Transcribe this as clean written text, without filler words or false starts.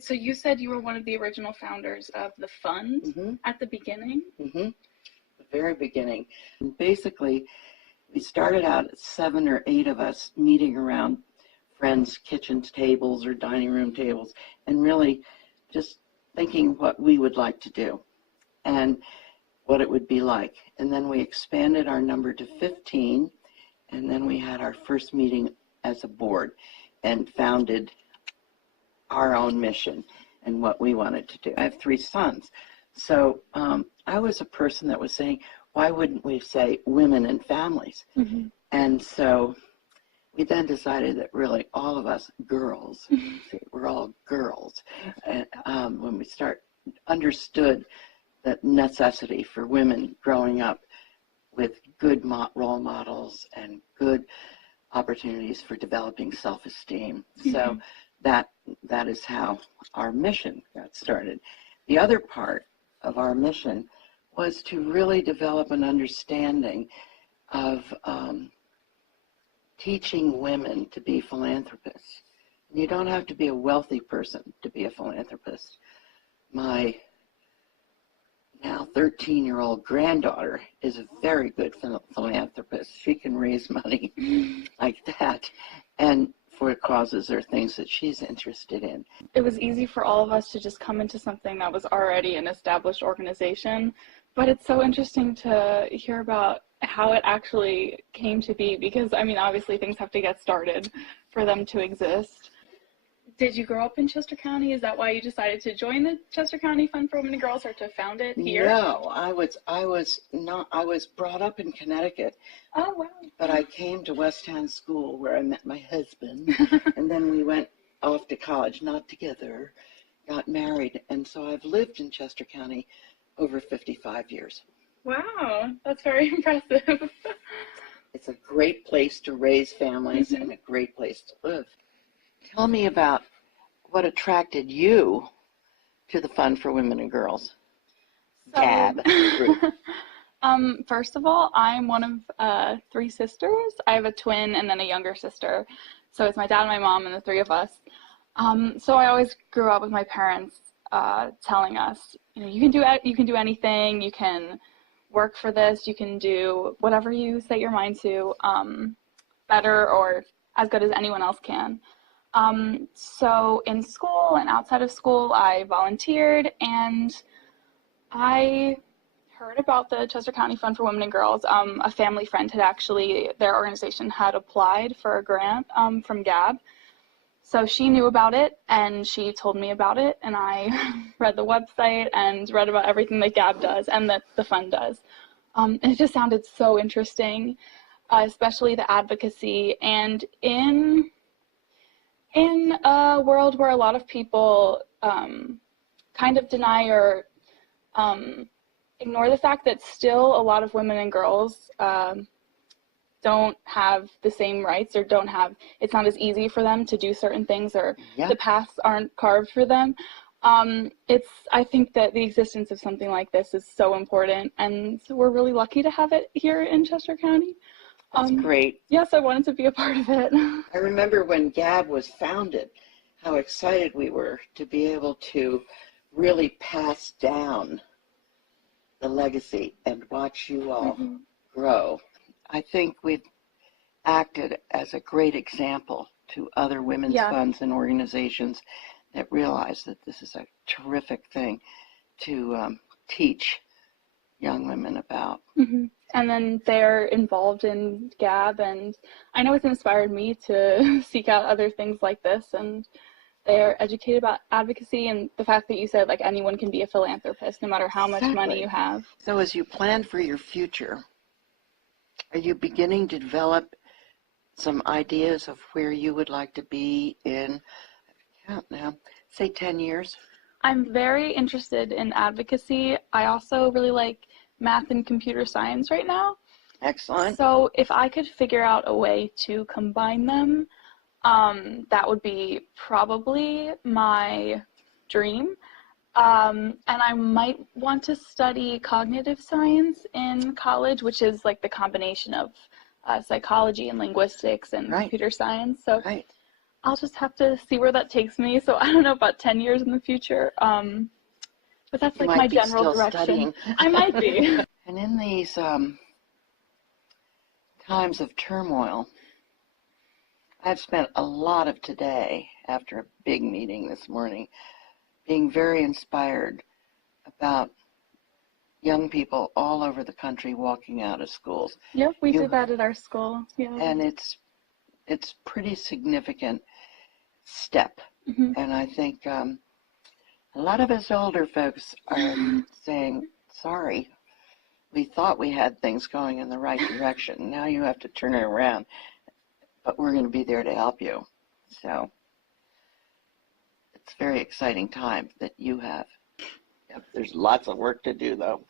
So you said you were one of the original founders of the fund at the beginning? The very beginning. And basically, we started out at 7 or 8 of us meeting around friends' kitchen tables or dining room tables and really just thinking what we would like to do and what it would be like. And then we expanded our number to 15, and then we had our first meeting as a board and founded our own mission and what we wanted to do. I have 3 sons. So I was a person that was saying, why wouldn't we say women and families? And so we then decided that really all of us girls, we're all girls, and when we understood that necessity for women growing up with good role models and good opportunities for developing self-esteem. So that is how our mission got started. The other part of our mission was to really develop an understanding of teaching women to be philanthropists. You don't have to be a wealthy person to be a philanthropist. My now 13-year-old granddaughter is a very good philanthropist. She can raise money like that, and for causes or things that she's interested in. It was easy for all of us to just come into something that was already an established organization, but it's so interesting to hear about how it actually came to be, because, I mean, obviously things have to get started for them to exist. Did you grow up in Chester County? Is that why you decided to join the Chester County Fund for Women and Girls, or to found it here? No, I was not. I was brought up in Connecticut. Oh, wow. But I came to West Town School where I met my husband, and then we went off to college, not together, got married, and so I've lived in Chester County over 55 years. Wow, that's very impressive. It's a great place to raise families and a great place to live. Tell me about what attracted you to the Fund for Women and Girls. GAB group. First of all, I'm one of 3 sisters. I have a twin and then a younger sister. So it's my dad and my mom and the 3 of us. So I always grew up with my parents telling us, you know, you can do anything, you can work for this, you can do whatever you set your mind to, better or as good as anyone else can. So in school and outside of school, I volunteered, and I heard about the Chester County Fund for Women and Girls. A family friend had actually, their organization had applied for a grant from GAB. So she knew about it, and she told me about it, and I read the website and read about everything that GAB does and that the fund does. And it just sounded so interesting, especially the advocacy. And in a world where a lot of people kind of deny or ignore the fact that still a lot of women and girls don't have the same rights, or it's not as easy for them to do certain things, or the paths aren't carved for them. I think that the existence of something like this is so important, and so we're really lucky to have it here in Chester County. That's great. Yes, I wanted to be a part of it. I remember when GAB was founded, how excited we were to be able to really pass down the legacy and watch you all grow. I think we've acted as a great example to other women's funds and organizations that realize that this is a terrific thing to teach young women about. And then they're involved in GAB, and I know it's inspired me to seek out other things like this, and they're educated about advocacy and the fact that you said, like, anyone can be a philanthropist no matter how much money you have. So as you plan for your future, are you beginning to develop some ideas of where you would like to be in, say 10 years? I'm very interested in advocacy. I also really like math and computer science right now. Excellent. So if I could figure out a way to combine them, that would be probably my dream. And I might want to study cognitive science in college, which is like the combination of psychology and linguistics and computer science. So I'll just have to see where that takes me. So I don't know about 10 years in the future. But that's You like might my be general still direction. studying. I might be. And in these times of turmoil, I've spent a lot of today, after a big meeting this morning, being very inspired about young people all over the country walking out of schools. Yep, we do that at our school. Yeah. And it's pretty significant step. Mm-hmm. And I think a lot of us older folks are saying, sorry, we thought we had things going in the right direction. Now you have to turn it around. But we're going to be there to help you. So it's a very exciting time that you have. Yep, there's lots of work to do, though.